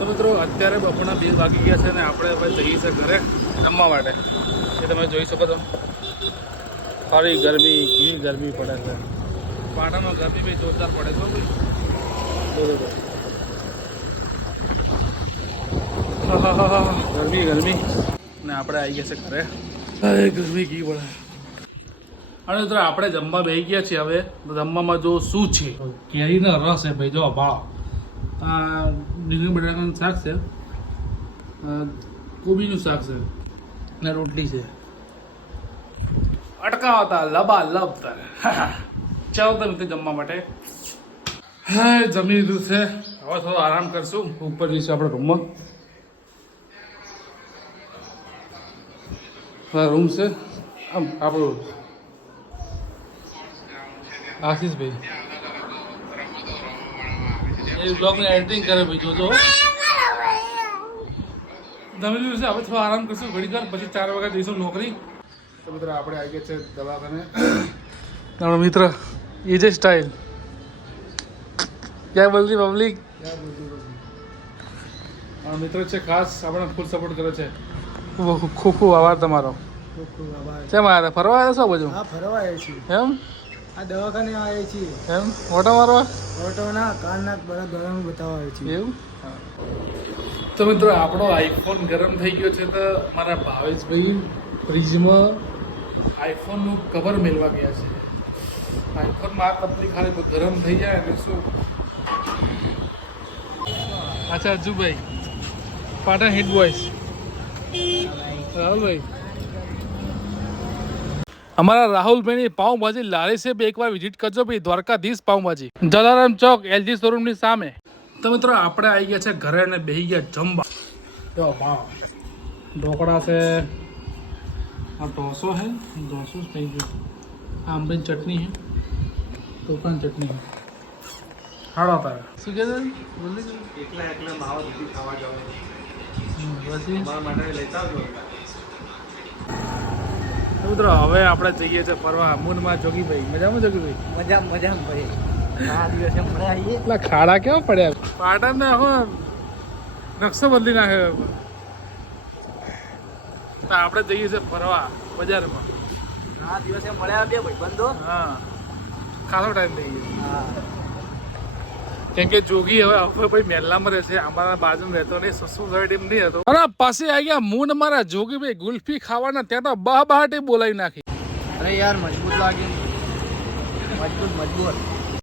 તો મિત્રો અત્યારે બપોરના 2 વાગી ગયા છે ને આપણે હવે જઈએ છીએ ઘરે જમવા માટે. એ તમે જોઈ શકો છો. સારી ગરમી કેવી ગરમી પડે છે. પાટણમાં ગરમી બી જોરદાર પડે છે ભાઈ. ગરમી ગરમી ને આપણે આવી ગયા છે ઘરે. ગરમી કેવી પડે. અને મિત્રો આપણે જમવા બેસી ગયા છીએ. હવે જમવામાં જો શું છે, કેરીનો રસ છે ભાઈ. જો ભાળો, આ રીંગણ બટાકાનું શાક છે, કોબીનું શાક છે અને રોટલી છે. અટકાવતા લબા લબ તારે. ચાલો તો મિત્રો જમવા માટે. હા, જમી લીધું છે. હવે થોડો આરામ કરશું. ઉપર જઈશું આપણે રૂમમાં. રૂમ છે આમ આપણું આશીષભાઈ એ બ્લોગની એડિટિંગ કરે ભાઈ. જોજો જમી લીધું છે. હવે થોડો આરામ કરશું ઘડી વાર, પછી 4 વાગે જઈશું નોકરી. તો મિત્ર આપણે આવી ગયા છે દવાખાને. તમારો મિત્ર એ જે સ્ટાઇલ ક્યાં બોલતી પબ્લિક. મિત્ર છે ખાસ, આપણને ફૂલ સપોર્ટ કરે છે. ખૂબ ખૂબ આભાર તમારો. કેમ આવ્યા હતા? ફરવા આવ્યા છો બધું? હા, ફરવા આવ્યા છીએ. એમ આ દવાખાને આવ્યા છીએ. એમ ઓટો મારવા? ઓટોના કાનના બધા ગરમ બતાવવા આવ્યા છીએ. એવું. તો મિત્રો આપણો આઈફોન ગરમ થઈ ગયો છે. તો મારા ભાવેશભાઈ ફ્રીજમાં આઈફોનનું કવર મેળવા ગયા છે. આઈફોનમાં આ તકલીફ ખાલી ગરમ થઈ જાય એટલે શું. અચ્છા અજુભાઈ, પાટણ હિટ બોયસ રાહુલભાઈ. અમારા રાહુલભાઈની પાઉંભાજી લારી છે. એકવાર વિઝિટ કરજો ભાઈ. દ્વારકાધીશ પાઉંભાજી, જલારામ ચોક, એલજી શોરૂમની સામે. તો મિત્રો આપણે આવી ગયા છે ઘરે અને બેસી ગયા જમવા. તો ઢોકળા છે, આ ઢોસો છે, ઢોસો થઈ ગયો. આંબલીની ચટણી છે, તોફાન ચટણી છે. હાડો તારે શું કહે છે? એકલા માવા દૂધી ખાવા જાવ પછી મારા માટે લેતા આવજો. મિત્રો હવે આપણે જઈએ છીએ ફરવા મૂનમાં. જોગીભાઈ મજામાં? જોગીભાઈ મજા ભાઈ. આ દિવસે મળ્યા આવીએ. એટલા ખાડા કેવા પડ્યા પાટણ ને. હવે નકશો બદલી નાખ્યો. તો આપણે જઈએ છીએ ફરવા બજારમાં. આ દિવસે મળ્યા બે ભાઈ બંધો. હા, ખાસો ટાઈમ થઈ ગયો. હા, કેમ કે જોગી હવે ભાઈ મહેલામાં રહે છે. અમારા બાજુમાં રહેતો નહીં, સોસાયટીમાં નહીં રહેતો. અને પાસે આવી ગયા મૂન મારા જોગીભાઈ ગુલ્ફી ખાવાના. ત્યાં તો બહાટી બોલાવી નાખી. અરે યાર મજબૂત લાગે. મજબૂત